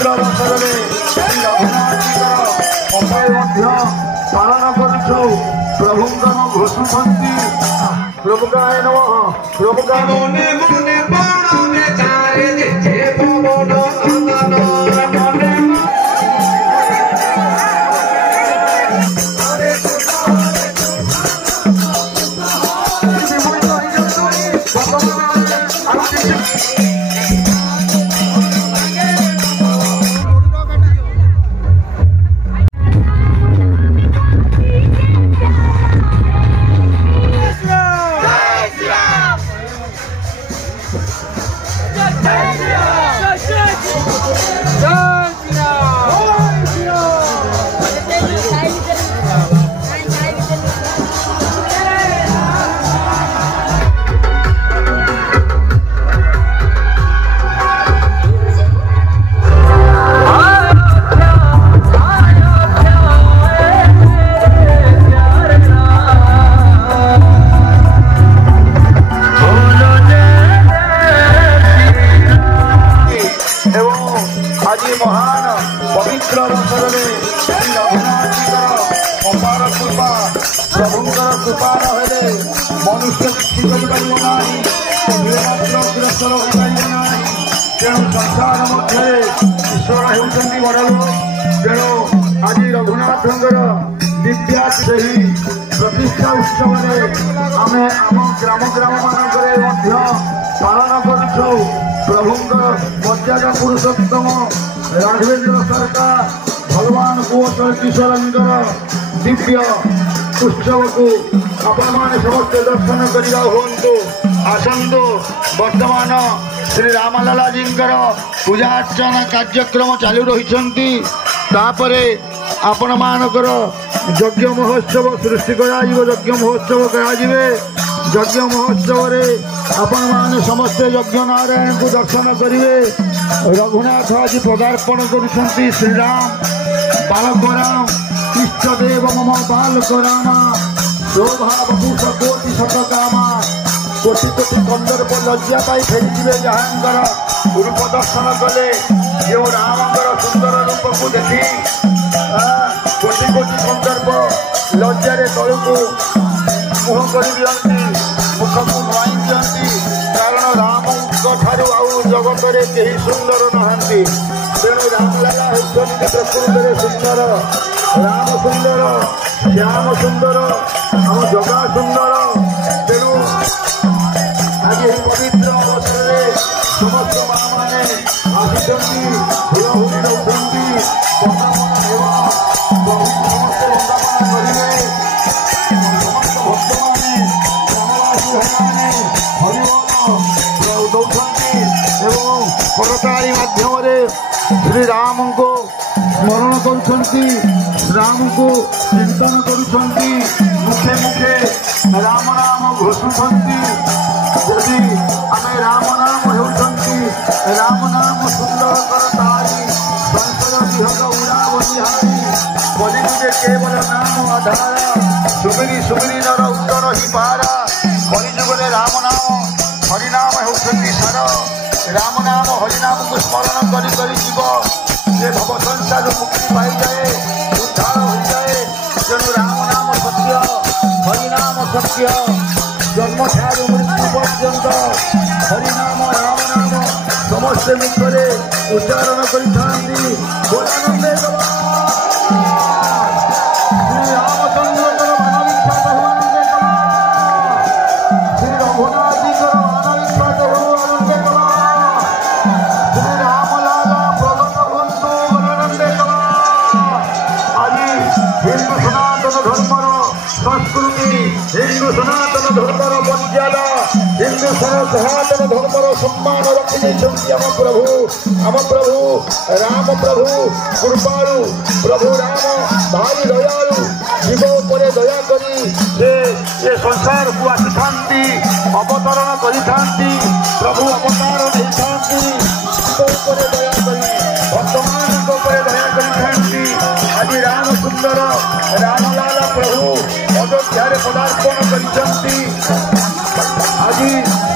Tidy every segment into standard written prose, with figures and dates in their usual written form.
पवित्र अवसर में पालन करूँ प्रभुंकर घोषुंती प्रभुकाय नमः प्रभुकाय प्रतिष्ठा उत्सव आम ग्राम ग्राम मानक पालन करूँ प्रभुंर मर्यादा पुरुषोत्तम राघवेंद्र सरकार भगवान किशोर दिव्य उत्सव को आपण मैंने समस्त दर्शन करवा हूँ आसतु वर्तमान श्री रामलाला जी पूजा अर्चना कार्यक्रम चालू रही आपण मानकर यज्ञ महोत्सव सृष्टि करा यज्ञ महोत्सव कराजिबे यज्ञ महोत्सव रे आपण माने समस्त यज्ञ नारायण को दर्शन करिवे। रघुनाथ आज पदार्पण करुछंती श्रीराम बालक राम इष्ट देव मम बालक राम शोभा बभूष कोटि शतकामा कोटि कोटि कंदर्प लज्जा पाई फेरी जहांकर रूप दर्शन कले जो रामकर सुंदर रूप को देखी कोटि कोटि कंदर्प लज्जारे तलू मुह कर मुख को नुआई दिखती कारण राम ठारू आउ जगत में कहीं सुंदर नहांती तेणु रामलाला होती प्रकृति सुंदर राम सुंदर श्याम सुंदर आम जगा सुंदर तेणु आज पवित्र अवसर में समस्त माँ मैंने आसिंट हुलहुली नौकरी करताली माध्यम श्री राम को स्मरण करुछंती राम को चिंतन करुछंती मुखे मुखे राम नाम घोषुछंती यदि आमे राम नाम होउछंती राम नाम सुंदर करताली संसद विहग उड़ा बनिहारी कलियुगे केवल नाम आधार सुमिरी सुमिरी नर उत्तर ही पारा कलियुगे राम नाम हरिनाम होउछंती सार राम नाम हरिनाम को स्मरण करी जीव ये भव संसार मुक्ति पाई जाए उद्धार हो जाए तेणु राम नाम सत्य हरिनाम सत्य जन्म ठारू मृत्यु पर्यंत हरिनाम राम नाम समस्ते मुखरे उच्चारण करिथांती बोलानंदे श्री रामचंद्र श्री रघुनाथ जी संस्कृति हिंदू सनातन धर्मर मर्यादा हिंदू सनातन धर्मर सम्मान रखी आम प्रभु राम प्रभु कृपालु प्रभु राम भारी दयालु जीव पर दया करी ये संसार को आसी अवतरण करी प्रभु अवतार नहीं दया करी भक्तमान दया करी आज राम सुंदर रामलाला प्रभु अयोध्या पदार्पण कर आज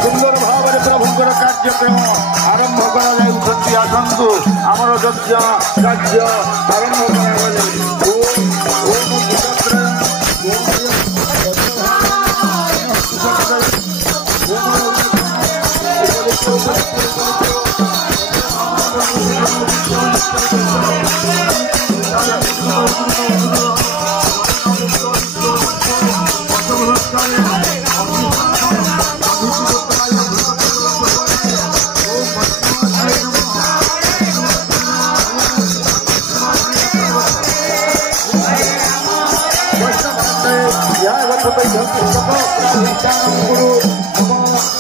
सुंदर भाव प्रभुंर କାର୍ଯ୍ୟକ୍ରମ ଆରମ୍ଭ କରାଯାଉଛନ୍ତି। ଆସନ୍ତୁ ଆମର ଯଜ୍ଞ କାର୍ଯ୍ୟ ଆରମ୍ଭ କରାଗଲେ।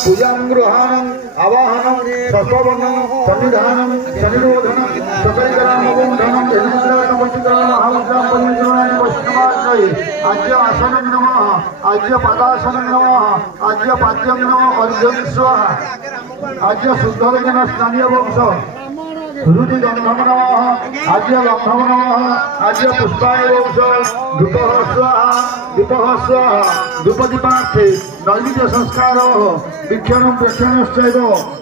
पूजाग्रहानं आवाहनं सस्वनं सन्निधानं सनिरोधनं सकलकलामबोधनं धर्मद्रायण वंचितराय महामुद्रां परिमितराय वैष्णवाय आज्य आसनं नमः आज्य पदासनं नमः आज्य पाद्यं नमः अर्घ्यं स्वाहा आज्य शुद्धरजन स्नानीय वंश रुचि गंधम नमः आज्य गंधम नमः आज्य पुष्पाय वंश धूपः स्वाहा धूपदीपार्थे नैवेद्य संस्कार वीक्षणं प्रेक्षणश्चैव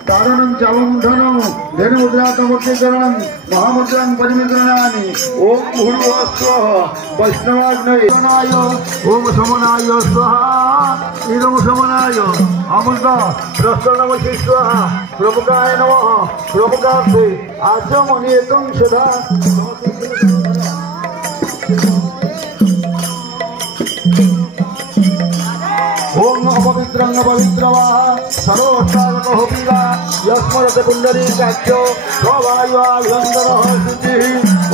कारणं चावमुधनं धेनुमुद्रातमूर्तीकरणं महामुद्रां परिमितरणानि ओम भूर्भुवः स्वः वैष्णवाग्नये ओम समनाय स्वाहा इदं समनाय अमृत रसनमसि स्वाहा प्रमुखाय नमः प्रमुखार्थे आचमनि एकं सदा ओम अपवित्रं पवित्रवाः सर्वोत्साहको पीवा यस्मरते पुण्डरीकाख्यो स्ववायुवाभ्यन्तरः शुचिः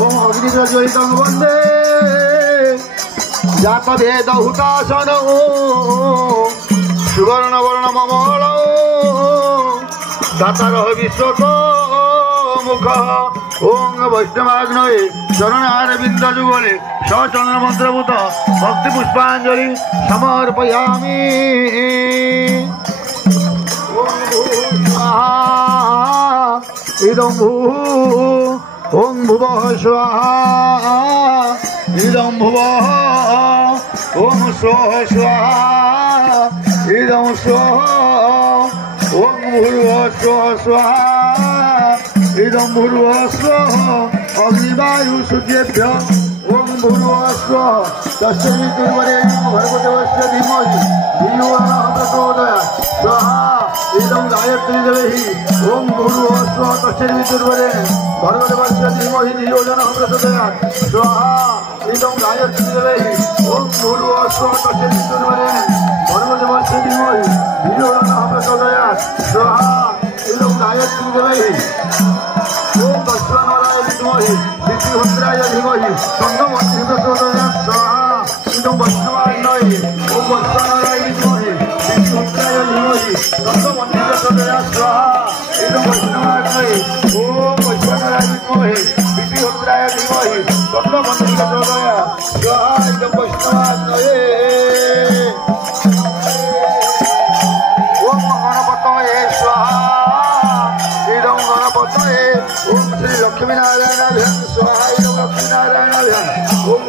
ओम अग्निप्रज्वलितं वन्दे जातभेदहुतासनो सुवर्णवर्णममलौ दातारः विश्वतो मुखः ओम वैष्णवाग्नये चरणारविन्द जुगले सचन्द्र मंत्रभूत भक्ति पुष्पांजलि समर्पयामि। इदं भूः ओम भुवः स्वाहा इदं भुवः ओम स्वः स्वाहा इदं स्वः ओम भूर्भुवः स्वः स्वाहा इदं भूर्भुवः स्वः अग्निवायु सूर्येभ्यः ओम भूर्भुवः स्वः तस्मिन्निर्वरेण्यं भर्गदेवस्य धीमहि धियो यो नः प्रचोदयात् स्वाहा इदं गायत्री देवी ओम भूर्भुवः स्वः तस्मिन्निर्वरेण्यं भर्गदेवस्य धीमहि धियो यो नः प्रचोदयात् स्वाहा इदं गायत्री देवी ओम भूर्भुवः स्वः तस्मिन्निर्वरेण्यं भर्गदेवस्य धीमहि धियो यो नः प्रचोदयात् स्वाहा इदं गायत्री देवी ओम दक्षिणाराय विद्महे विष्णुभद्राय धीमहि तन्नो प्रचोदयात् स्वाहा इदं वैष्णवाग्नये ओम दक्षिणाराय विद्महे विष्णुभद्राय धीमहि तन्नो प्रचोदयात् स्वाहा इदं वैष्णवाग्नये ओम वैष्णवाय विद्महे विष्णुभद्राय धीमहि तन्नो प्रचोदयात् स्वाहा इदं वैष्णवाग्नये ओम गणपतये स्वाहा इदं गणपतये ओम श्री लक्ष्मीनारायणाभ्यां स्वाहा इदं लक्ष्मीनारायणाभ्यां ओम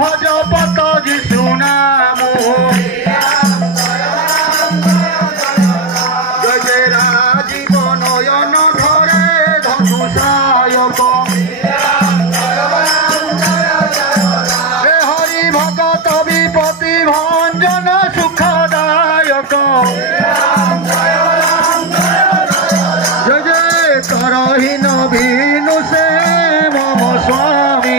भज पत जिसु नाम जय जय राजीव नयन धरे धनुषायक हरि भगत विपति भंजन सुखदायक जय जय करहीन भीनु से मम स्वामी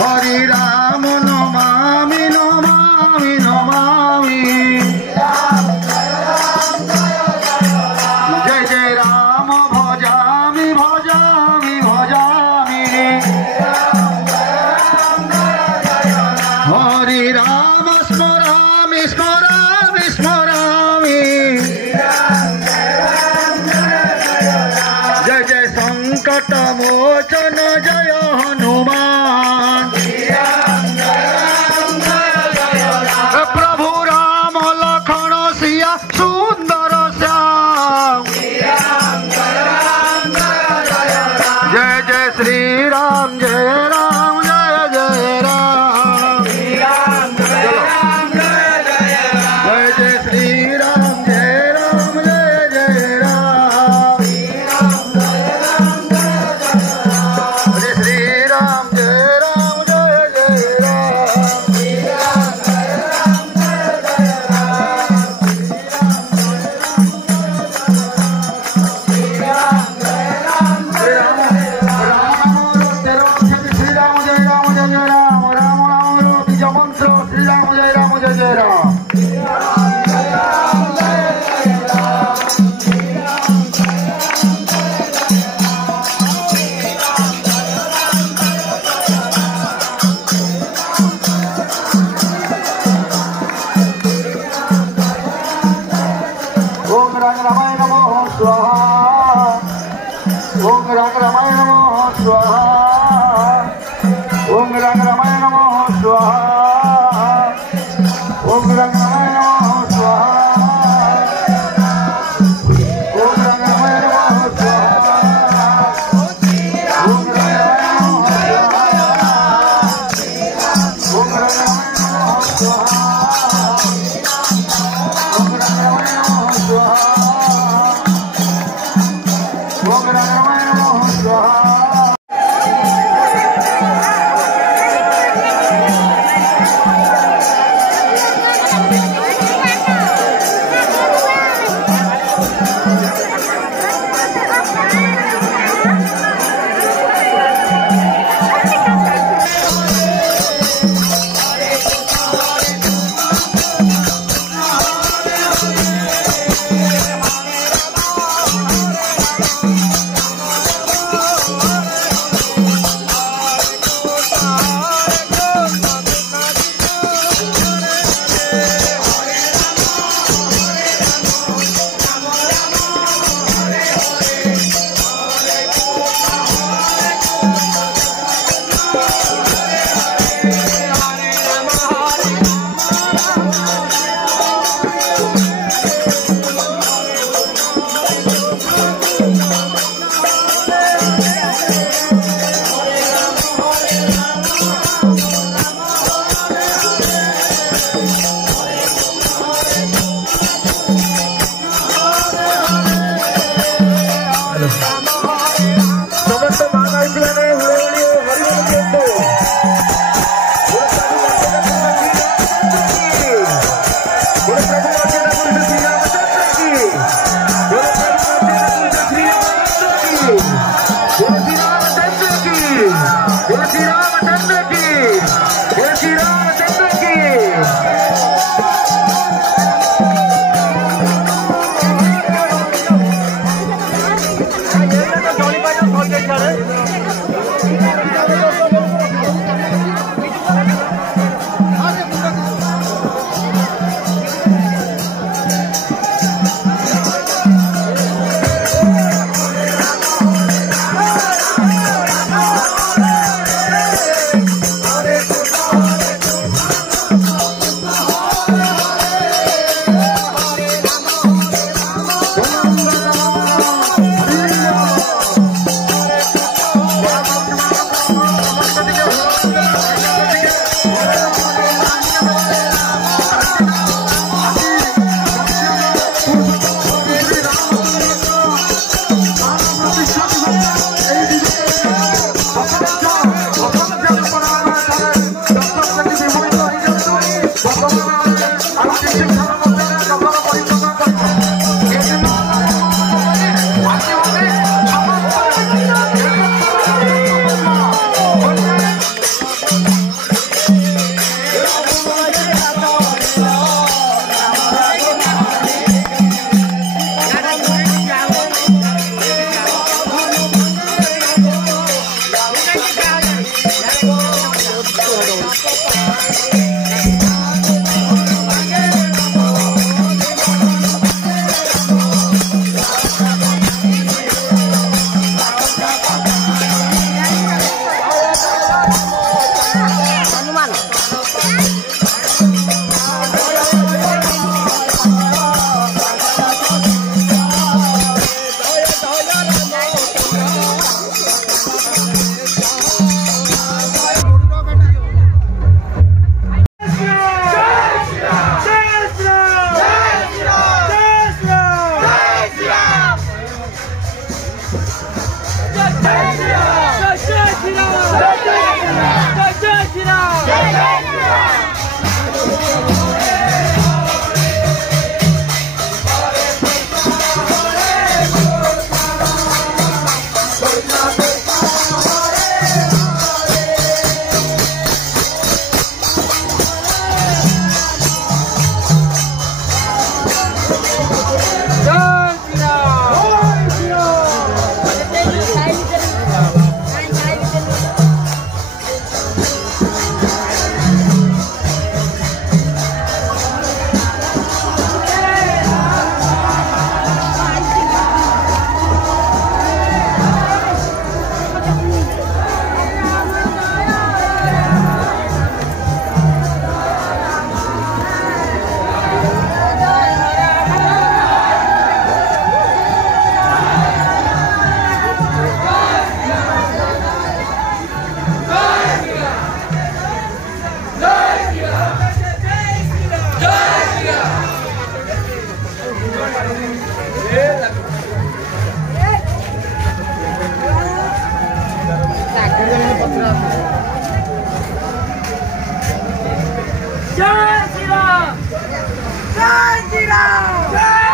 हरि राम नमामि नमामि नमामि जय जय राम भजामि भजामि भजामि हरि राम स्मरामि स्मरामि स्मरामि जय जय संकट मोचन जय हनुमान प्रभु राम लखन सिया सुंदर श्याम जय जय श्री राम जय राम जय जय राम जय जय श्री राम जय राम जय जय राम जय श्री राम जय राम जय जय राम जय